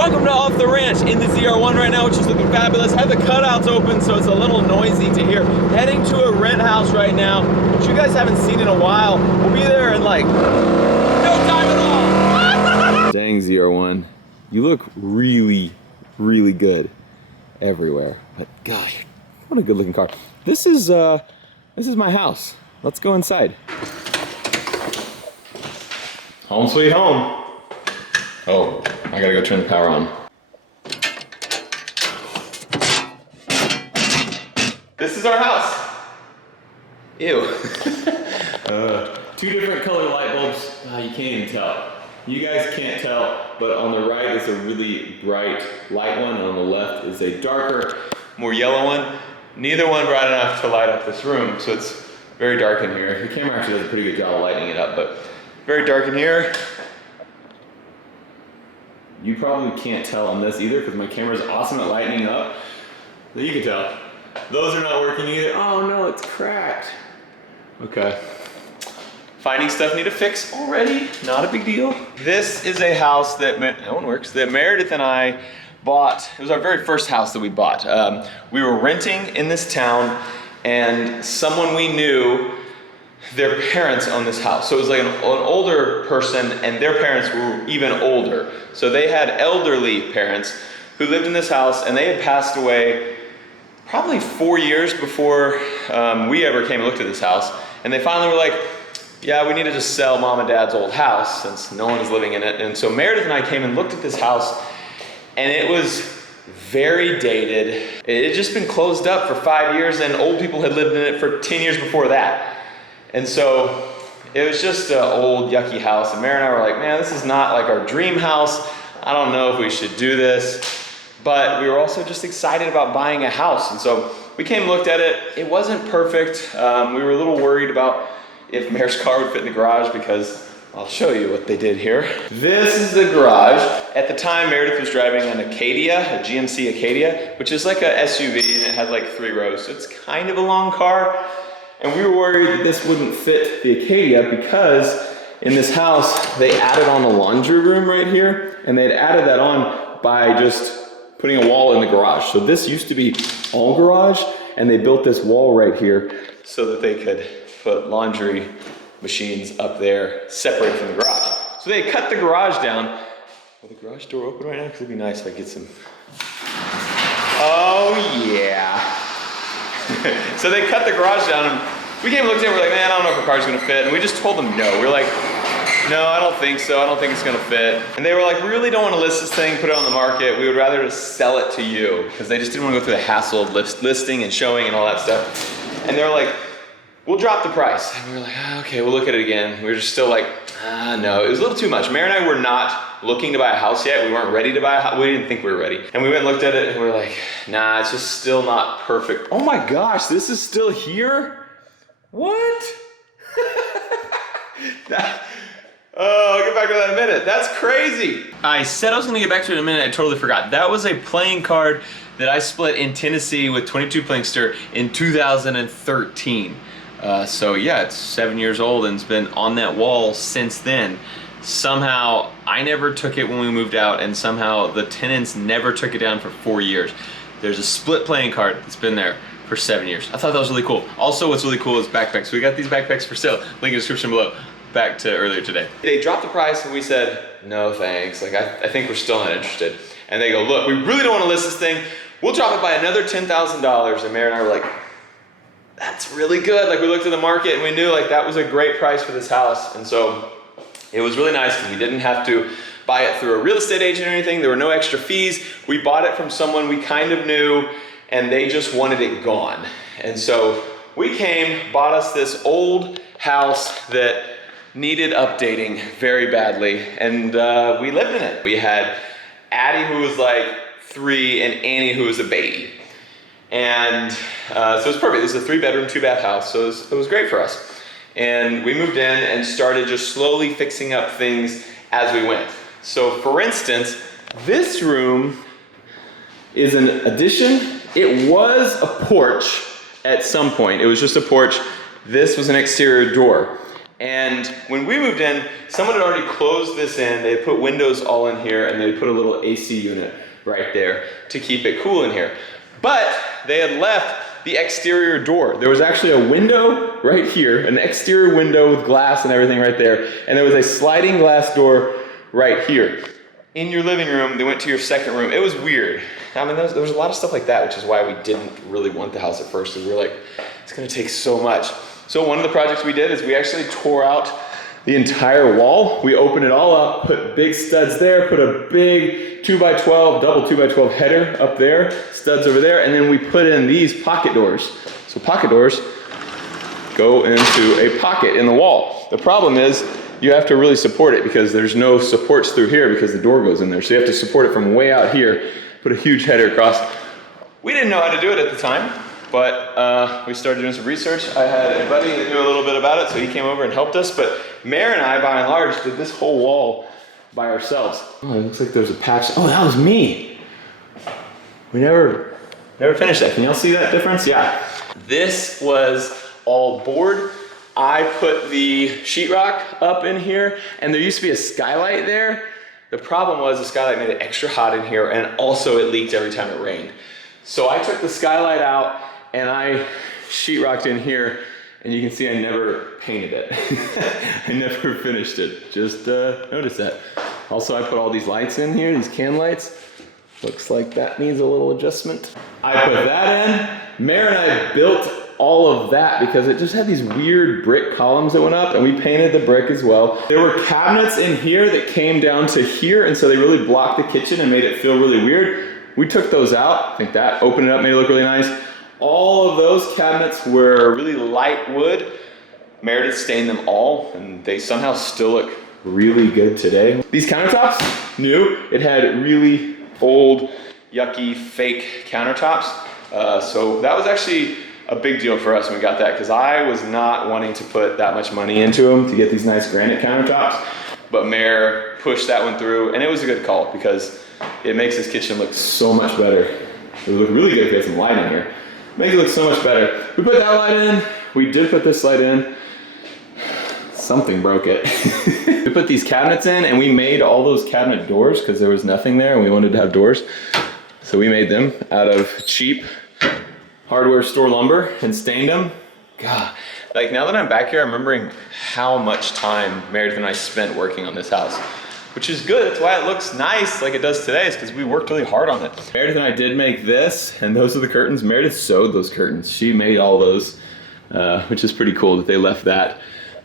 Welcome to Off the Ranch in the ZR1 right now, which is looking fabulous. Have the cutouts open so it's a little noisy to hear. Heading to a rent house right now, which you guys haven't seen in a while. We'll be there in like no time at all. Dang ZR1, you look really, really good everywhere. But gosh, what a good looking car. This is my house. Let's go inside. Home sweet home. Oh, I gotta go turn the power on. This is our house. Ew. Two different color light bulbs. You can't even tell. You guys can't tell, but on the right is a really bright light one, and on the left is a darker, more yellow one. Neither one bright enough to light up this room, so it's very dark in here. The camera actually does a pretty good job of lighting it up, but very dark in here. You probably can't tell on this either because my camera's awesome at lighting up. But you can tell. Those are not working either. Oh no, it's cracked. Okay. Finding stuff need to fix already. Not a big deal. This is a house that, that one works, that Meredith and I bought. It was our very first house that we bought. We were renting in this town and someone we knew, their parents owned this house. So it was like an older person and their parents were even older. So they had elderly parents who lived in this house and they had passed away probably 4 years before we ever came and looked at this house. And they finally were like, yeah, we need to just sell mom and dad's old house since no one is living in it. And so Meredith and I came and looked at this house and it was very dated. It had just been closed up for 5 years and old people had lived in it for 10 years before that. And so it was just an old yucky house and Mary and I were like, man, this is not like our dream house. I don't know if we should do this. But we were also just excited about buying a house. And so we came and looked at it. It wasn't perfect. We were a little worried about if Mare's car would fit in the garage because I'll show you what they did here. This is the garage. At the time, Meredith was driving an Acadia, a GMC Acadia, which is like a SUV and it has like 3 rows. So it's kind of a long car. And we were worried that this wouldn't fit the Acadia because in this house, they added on a laundry room right here, and they had added that on by just putting a wall in the garage. So this used to be all garage, and they built this wall right here so that they could put laundry machines up there separated from the garage. So they cut the garage down. Will the garage door open right now? Because it'd be nice if I get some. Oh yeah. So they cut the garage down and we came and looked at it and we're like, man, I don't know if our car's gonna fit. And we just told them no. We were like, no, I don't think so. I don't think it's gonna fit. And they were like, we really don't want to list this thing, put it on the market. We would rather just sell it to you. Because they just didn't want to go through the hassle of listing and showing and all that stuff. And they were like, we'll drop the price. And we were like, okay, we'll look at it again. We were just still like, no, it was a little too much. Mary and I were not looking to buy a house yet. We weren't ready to buy a house. We didn't think we were ready. And we went and looked at it and we were like, nah, it's just still not perfect. Oh my gosh, this is still here? What? I'll get back to that in a minute. That's crazy. I said I was gonna get back to it in a minute. I totally forgot. That was a playing card that I split in Tennessee with 22 Plankster in 2013. So yeah, it's 7 years old and it's been on that wall since then. Somehow I never took it when we moved out and somehow the tenants never took it down for 4 years. There's a split playing card that's been there for 7 years. I thought that was really cool. Also what's really cool is backpacks. So we got these backpacks for sale. Link in the description below. Back to earlier today. They dropped the price and we said, no thanks. Like I think we're still not interested. And they go, look, we really don't want to list this thing. We'll drop it by another $10,000. And Mary and I were like, that's really good. Like we looked at the market and we knew like that was a great price for this house. And so it was really nice because we didn't have to buy it through a real estate agent or anything. There were no extra fees. We bought it from someone we kind of knew and they just wanted it gone. And so we came, bought us this old house that needed updating very badly and we lived in it. We had Addie who was like 3 and Annie who was a baby. And so it was perfect. This is a 3-bedroom, 2-bath house. So it was great for us. And we moved in and started just slowly fixing up things as we went. So for instance, this room is an addition. It was a porch at some point. It was just a porch. This was an exterior door. And when we moved in, someone had already closed this in. They put windows all in here, and they put a little AC unit right there to keep it cool in here. But they had left the exterior door. There was actually a window right here, an exterior window with glass and everything right there, and there was a sliding glass door right here. In your living room, they went to your second room. It was weird. I mean, there was a lot of stuff like that, which is why we didn't really want the house at first, because we were like, it's gonna take so much. So one of the projects we did is we actually tore out the entire wall. We opened it all up, put big studs there, put a big 2x12, double 2x12 header up there, studs over there, and then we put in these pocket doors. So pocket doors go into a pocket in the wall. The problem is you have to really support it because there's no supports through here because the door goes in there. So you have to support it from way out here, put a huge header across. We didn't know how to do it at the time, but we started doing some research. I had a buddy that knew a little bit about it, so he came over and helped us. But Mare and I, by and large, did this whole wall by ourselves. Oh, it looks like there's a patch. Oh, that was me. We never finished that. Can y'all see that difference? Yeah. This was all board. I put the sheetrock up in here, and there used to be a skylight there. The problem was the skylight made it extra hot in here, and also it leaked every time it rained. So I took the skylight out, and I sheetrocked in here, and you can see I never painted it. I never finished it. Just notice that. Also, I put all these lights in here, these can lights. Looks like that needs a little adjustment. I put that in. Mare and I built all of that because it just had these weird brick columns that went up, and we painted the brick as well. There were cabinets in here that came down to here, and so they really blocked the kitchen and made it feel really weird. We took those out. I think that opened it up, made it look really nice. All of those cabinets were really light wood. Meredith stained them all, and they somehow still look really good today. These countertops, new. It had really old, yucky, fake countertops. So that was actually a big deal for us when we got that, because I was not wanting to put that much money into them to get these nice granite countertops. But Mare pushed that one through, and it was a good call because it makes this kitchen look so much better. It would look really good if we had some light in here. Makes it look so much better. We put that light in. We did put this light in. Something broke it. We put these cabinets in, and we made all those cabinet doors because there was nothing there and we wanted to have doors. So we made them out of cheap hardware store lumber and stained them. God, like now that I'm back here, I'm remembering how much time Meredith and I spent working on this house, which is good. That's why it looks nice like it does today, is because we worked really hard on it. Meredith and I did make this, and those are the curtains. Meredith sewed those curtains. She made all those, which is pretty cool that they left that.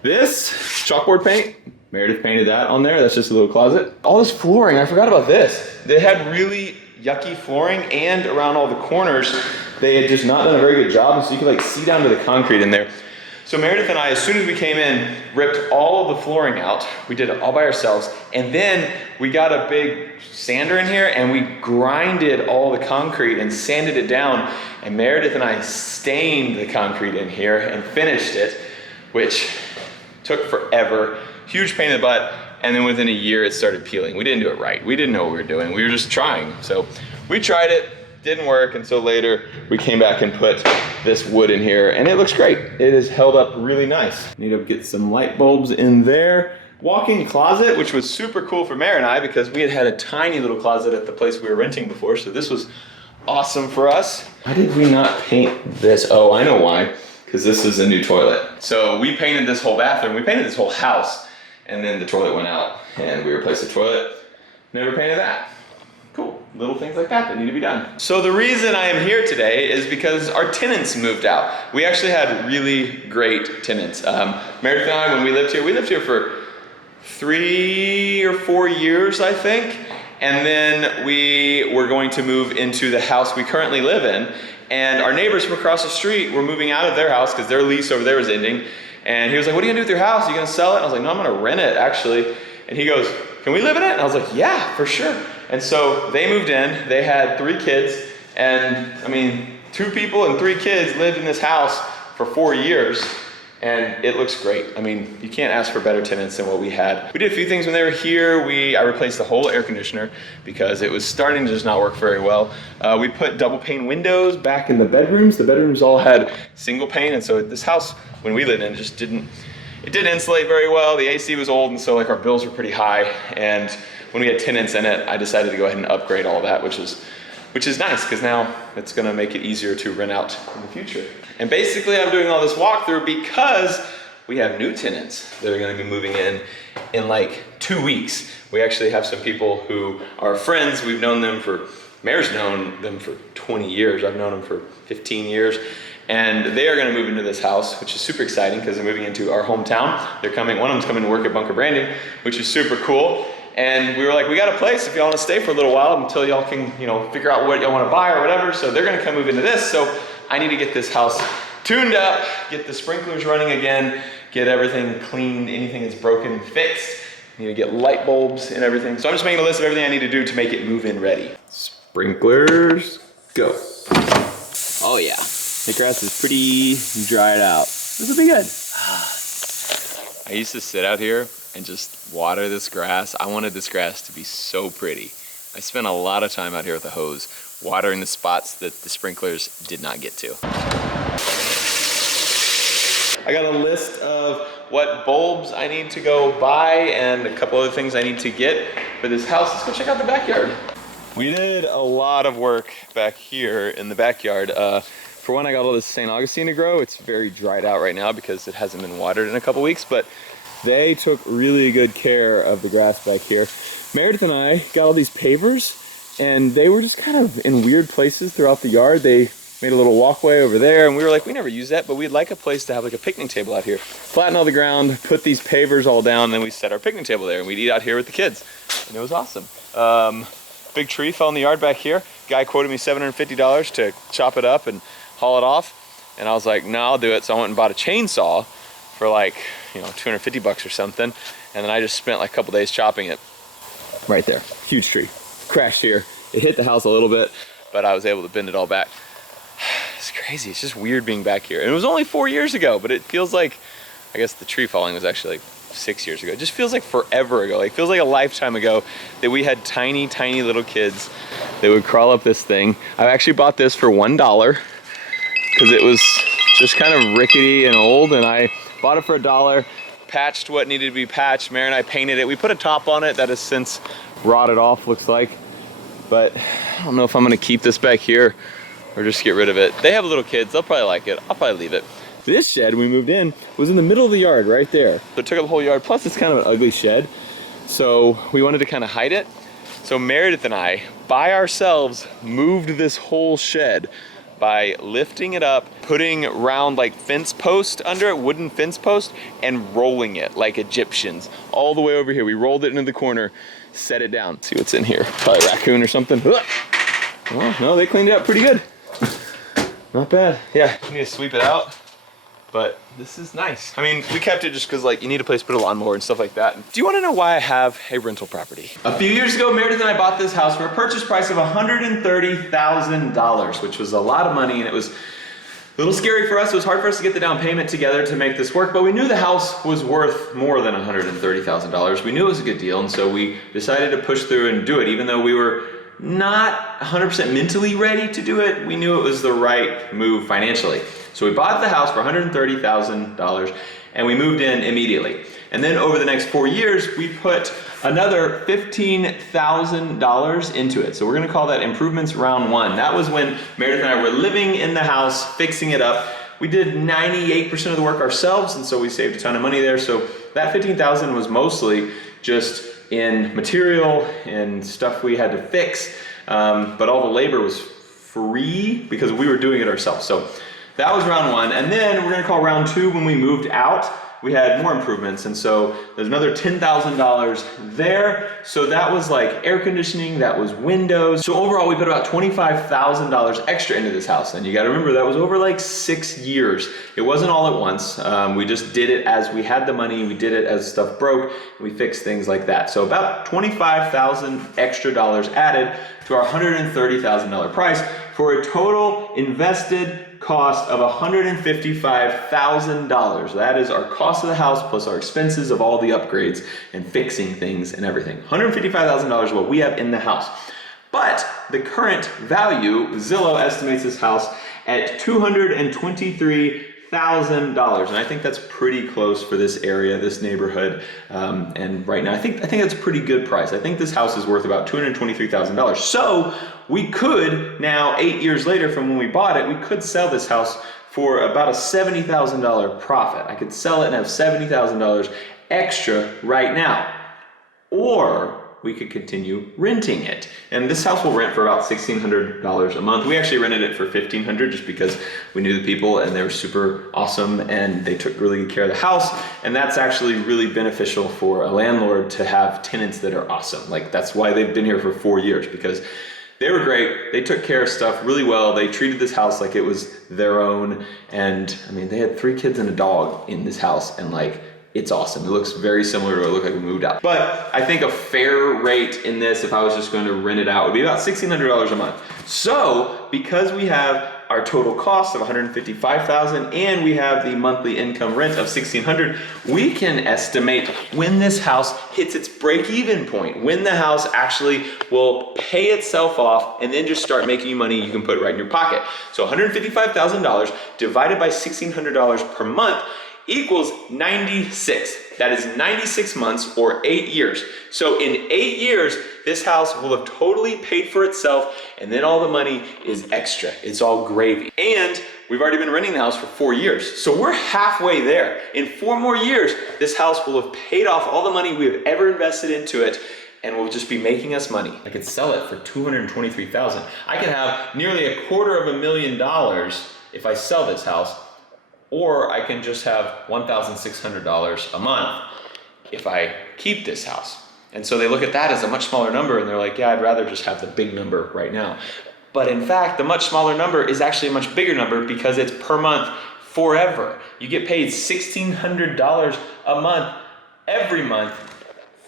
This chalkboard paint, Meredith painted that on there. That's just a little closet. All this flooring, I forgot about this. They had really yucky flooring, and around all the corners, they had just not done a very good job, so you could like see down to the concrete in there. So Meredith and I, as soon as we came in, ripped all of the flooring out. We did it all by ourselves. And then we got a big sander in here and we grinded all the concrete and sanded it down. And Meredith and I stained the concrete in here and finished it, which took forever. Huge pain in the butt. And then within a year, it started peeling. We didn't do it right. We didn't know what we were doing. We were just trying. So we tried it. Didn't work, and so later we came back and put this wood in here, and it looks great. It has held up really nice. Need to get some light bulbs in there. Walk-in closet, which was super cool for Mare and I because we had a tiny little closet at the place we were renting before, so this was awesome for us. Why did we not paint this? Oh, I know why, because this is a new toilet. So we painted this whole bathroom, we painted this whole house, and then the toilet went out, and we replaced the toilet. Never painted that. Cool, little things like that need to be done. So the reason I am here today is because our tenants moved out. We actually had really great tenants. Meredith and I, when we lived here for 3 or 4 years, I think. And then we were going to move into the house we currently live in. And our neighbors from across the street were moving out of their house because their lease over there was ending. And he was like, what are you gonna do with your house? Are you gonna sell it? And I was like, no, I'm gonna rent it, actually. And he goes, can we live in it? And I was like, yeah, for sure. And so they moved in, they had 3 kids, and I mean, 2 people and 3 kids lived in this house for 4 years, and it looks great. I mean, you can't ask for better tenants than what we had. We did a few things when they were here. I replaced the whole air conditioner because it was starting to just not work very well. We put double pane windows back in the bedrooms. The bedrooms all had single pane, and so this house, when we lived in, it it didn't insulate very well. The AC was old, and so like our bills were pretty high. And when we had tenants in it, I decided to go ahead and upgrade all that, which is nice, because now it's gonna make it easier to rent out in the future. And basically I'm doing all this walkthrough because we have new tenants that are gonna be moving in like 2 weeks. We actually have some people who are friends. We've known them Mayor's known them for 20 years. I've known them for 15 years. And they are gonna move into this house, which is super exciting because they're moving into our hometown. One of them's coming to work at Bunker Branding, which is super cool. And we were like, we got a place if y'all wanna stay for a little while until y'all can, figure out what y'all wanna buy or whatever. So they're gonna come move into this. So I need to get this house tuned up, get the sprinklers running again, get everything cleaned, anything that's broken fixed. I need to get light bulbs and everything. So I'm just making a list of everything I need to do to make it move in ready. Sprinklers, go. Oh yeah, the grass is pretty dried out. This will be good. I used to sit out here and just water this grass. I wanted this grass to be so pretty. I spent a lot of time out here with a hose, watering the spots that the sprinklers did not get to. I got a list of what bulbs I need to go buy and a couple other things I need to get for this house. Let's go check out the backyard. We did a lot of work back here in the backyard. For one, I got all this St. Augustine to grow. It's very dried out right now because it hasn't been watered in a couple weeks, but they took really good care of the grass back here. Meredith and I got all these pavers, and they were just kind of in weird places throughout the yard. They made a little walkway over there, and we were like, we never use that, but we'd like a place to have like a picnic table out here. Flatten all the ground, put these pavers all down, and then we set our picnic table there, and we'd eat out here with the kids. And it was awesome. Big tree fell in the yard back here. Guy quoted me $750 to chop it up and haul it off. And I was like, no, I'll do it. So I went and bought a chainsaw for like, $250 or something. And then I just spent like a couple days chopping it. Right there, huge tree. Crashed here. It hit the house a little bit, but I was able to bend it all back. It's crazy, it's just weird being back here. And it was only 4 years ago, but it feels like, I guess the tree falling was actually like 6 years ago. It just feels like forever ago. Like, feels like a lifetime ago that we had tiny, tiny little kids that would crawl up this thing. I actually bought this for $1 because it was just kind of rickety and old, and I bought it for $1, patched what needed to be patched. Mary and I painted it. We put a top on it that has since rotted off, looks like. But I don't know if I'm gonna keep this back here or just get rid of it. They have little kids, they'll probably like it. I'll probably leave it. This shed, when we moved in, was in the middle of the yard right there. So it took up the whole yard, plus it's kind of an ugly shed. So we wanted to kind of hide it. So Meredith and I, by ourselves, moved this whole shed by lifting it up, putting round like fence post under it, wooden fence post, and rolling it like Egyptians. All the way over here, we rolled it into the corner, set it down. Let's see what's in here, probably a raccoon or something. Well, no, they cleaned it up pretty good. Not bad. Yeah, you need to sweep it out, but this is nice. I mean, we kept it just because like you need a place to put a lawnmower and stuff like that. Do you want to know why I have a rental property? A few years ago, Meredith and I bought this house for a purchase price of $130,000, which was a lot of money, and it was a little scary for us. It was hard for us to get the down payment together to make this work, but we knew the house was worth more than $130,000. We knew it was a good deal, and so we decided to push through and do it, even though we were not 100% mentally ready to do it. We knew it was the right move financially. So we bought the house for $130,000 and we moved in immediately. And then over the next 4 years, we put another $15,000 into it. So we're gonna call that improvements round one. That was when Meredith and I were living in the house, fixing it up. We did 98% of the work ourselves, and so we saved a ton of money there. So that $15,000 was mostly just in material and stuff we had to fix, but all the labor was free because we were doing it ourselves. So that was round one, and then we're gonna call round two when we moved out. We had more improvements, and so there's another $10,000 there. So that was like air conditioning, that was windows. So overall, we put about $25,000 extra into this house. And you gotta remember, that was over like 6 years. It wasn't all at once. We just did it as we had the money, we did it as stuff broke, we fixed things like that. So about $25,000 extra dollars added to our $130,000 price for a total invested cost of $155,000. That is our cost of the house plus our expenses of all the upgrades and fixing things and everything. $155,000 is what we have in the house. But the current value, Zillow estimates this house at $223,000. And I think that's pretty close for this area, this neighborhood. And right now, I think that's a pretty good price. I think this house is worth about $223,000. So we could now, 8 years later from when we bought it, we could sell this house for about a $70,000 profit. I could sell it and have $70,000 extra right now. Or we could continue renting it. And this house will rent for about $1,600 a month. We actually rented it for $1,500 just because we knew the people and they were super awesome and they took really good care of the house. And that's actually really beneficial for a landlord to have tenants that are awesome. Like that's why they've been here for 4 years, because they were great. They took care of stuff really well. They treated this house like it was their own. And I mean, they had 3 kids and a dog in this house, and like, it's awesome. It looks very similar to what it looked like we moved out. But I think a fair rate in this, if I was just going to rent it out, would be about $1,600 a month. So because we have our total cost of $155,000 and we have the monthly income rent of $1,600, we can estimate when this house hits its break-even point, when the house actually will pay itself off and then just start making you money you can put right in your pocket. So $155,000 divided by $1,600 per month equals 96. That is 96 months or 8 years. So in 8 years, this house will have totally paid for itself, and then all the money is extra. It's all gravy. And we've already been renting the house for 4 years. So we're halfway there. In 4 more years, this house will have paid off all the money we have ever invested into it, and will just be making us money. I could sell it for $223,000. I could have nearly $250,000 if I sell this house. Or I can just have $1,600 a month if I keep this house. And so they look at that as a much smaller number and they're like, yeah, I'd rather just have the big number right now. But in fact, the much smaller number is actually a much bigger number because it's per month forever. You get paid $1,600 a month every month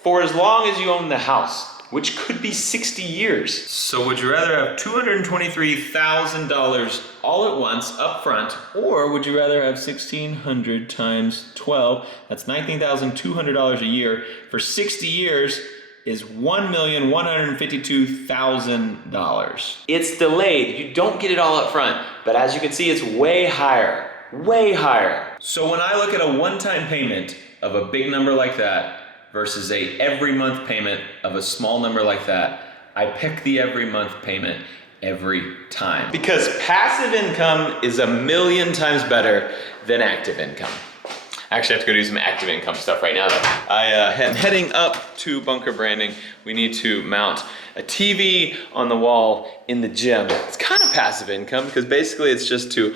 for as long as you own the house, which could be 60 years. So would you rather have $223,000 all at once up front, or would you rather have $1,600 times 12, that's $19,200 a year, for 60 years is $1,152,000. It's delayed, you don't get it all up front, but as you can see, it's way higher, way higher. So when I look at a one-time payment of a big number like that, versus a every month payment of a small number like that, I pick the every month payment every time. Because passive income is 1,000,000 times better than active income. I actually have to go do some active income stuff right now though. I am heading up to Bunker Branding. We need to mount a TV on the wall in the gym. It's kind of passive income because basically it's just to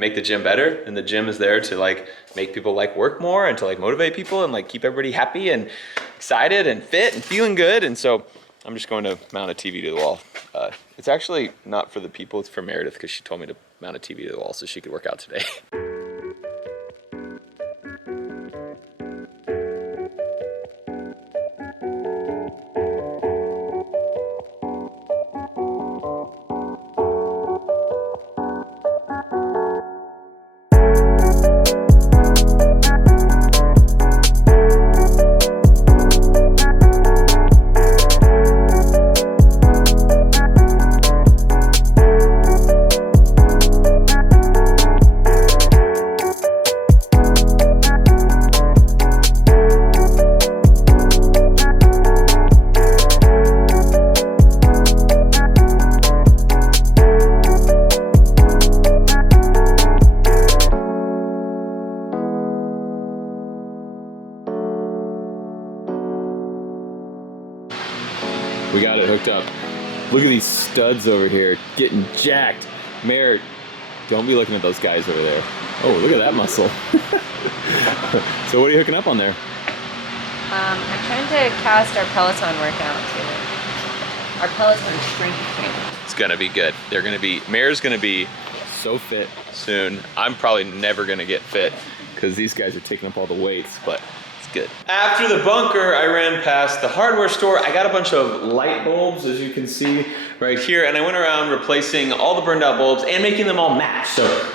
make the gym better, and the gym is there to like make people like work more and to like motivate people and like keep everybody happy and excited and fit and feeling good. And so I'm just going to mount a TV to the wall. It's actually not for the people, it's for Meredith because she told me to mount a TV to the wall so she could work out today. We got it hooked up. Look at these studs over here getting jacked. Merritt, don't be looking at those guys over there. Oh, look at that muscle. So what are you hooking up on there? I'm trying to cast our Peloton workout to our Peloton strength training. It's gonna be good. They're gonna be, Mare's gonna be so fit soon. I'm probably never gonna get fit because these guys are taking up all the weights, but it's good. After the bunker, I ran past the hardware store. I got a bunch of light bulbs, as you can see right here, and I went around replacing all the burned out bulbs and making them all match. So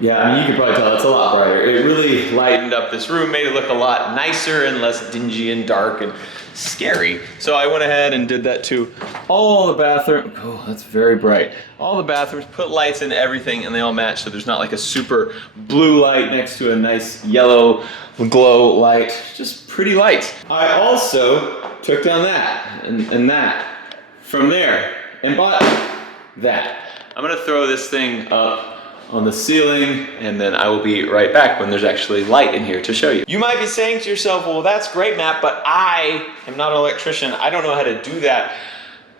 Yeah, I mean, you can probably tell it's a lot brighter. It really lightened up this room, made it look a lot nicer and less dingy and dark and scary. So I went ahead and did that to all the bathroom. Oh, that's very bright. All the bathrooms, put lights in everything, and they all match, so there's not like a super blue light next to a nice yellow glow light. Just pretty lights. I also took down that and that from there and bought that. I'm gonna throw this thing up on the ceiling, and then I will be right back when there's actually light in here to show you. You might be saying to yourself, well, that's great, Matt, but I am not an electrician. I don't know how to do that.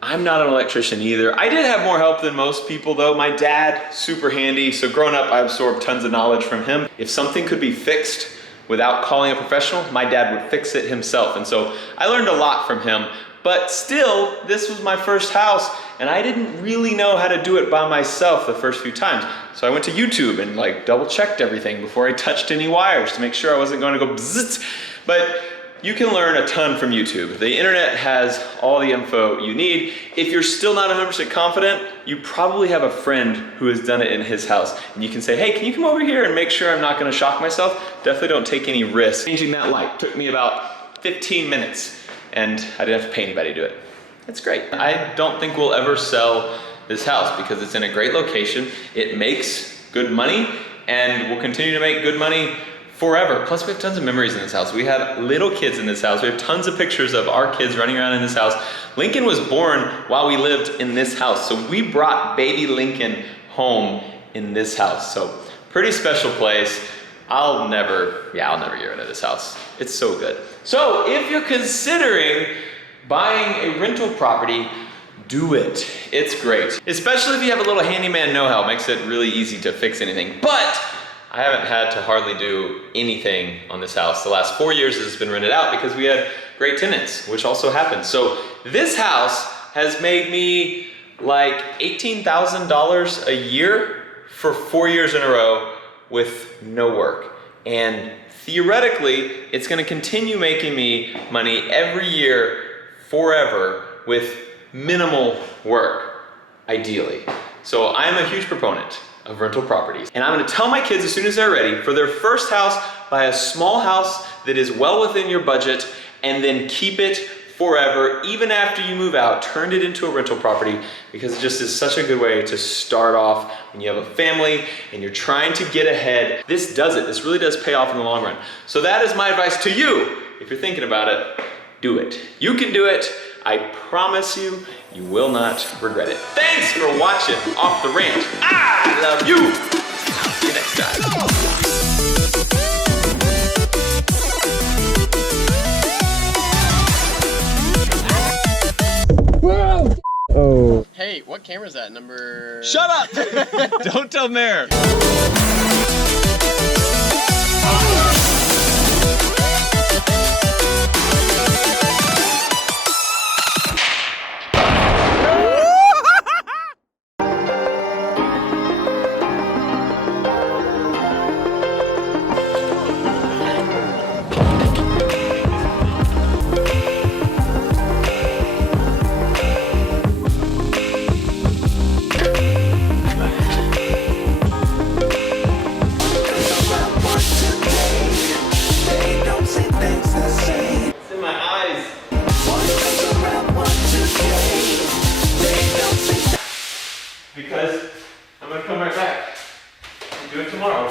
I'm not an electrician either. I did have more help than most people though. My dad, super handy. So growing up, I absorbed tons of knowledge from him. If something could be fixed without calling a professional, my dad would fix it himself. And so I learned a lot from him. But still, this was my first house, and I didn't really know how to do it by myself the first few times. So I went to YouTube and like double checked everything before I touched any wires to make sure I wasn't going to go bzzzt. But you can learn a ton from YouTube. The internet has all the info you need. If you're still not 100% confident, you probably have a friend who has done it in his house. And you can say, hey, can you come over here and make sure I'm not gonna shock myself? Definitely don't take any risks. Changing that light took me about 15 minutes. And I didn't have to pay anybody to do it. It's great. I don't think we'll ever sell this house because it's in a great location. It makes good money and will continue to make good money forever. Plus we have tons of memories in this house. We have little kids in this house. We have tons of pictures of our kids running around in this house. Lincoln was born while we lived in this house. So we brought baby Lincoln home in this house. So pretty special place. I'll never get rid of this house. It's so good. So if you're considering buying a rental property, do it. It's great. Especially if you have a little handyman know-how. It makes it really easy to fix anything. But I haven't had to hardly do anything on this house. The last 4 years it's been rented out because we had great tenants, which also happened. So this house has made me like $18,000 a year for 4 years in a row with no work. And theoretically, it's gonna continue making me money every year forever with minimal work, ideally. So I'm a huge proponent of rental properties. And I'm gonna tell my kids as soon as they're ready, for their first house, buy a small house that is well within your budget and then keep it forever, even after you move out, turn it into a rental property because it just is such a good way to start off when you have a family and you're trying to get ahead. This does it. This really does pay off in the long run. So that is my advice to you. If you're thinking about it, do it. You can do it. I promise you, you will not regret it. Thanks for watching Off the Ranch. I love you. See you next time. Oh. Hey, what camera is that? Number... Shut up! Don't tell Mare. Because I'm gonna come right back and do it tomorrow.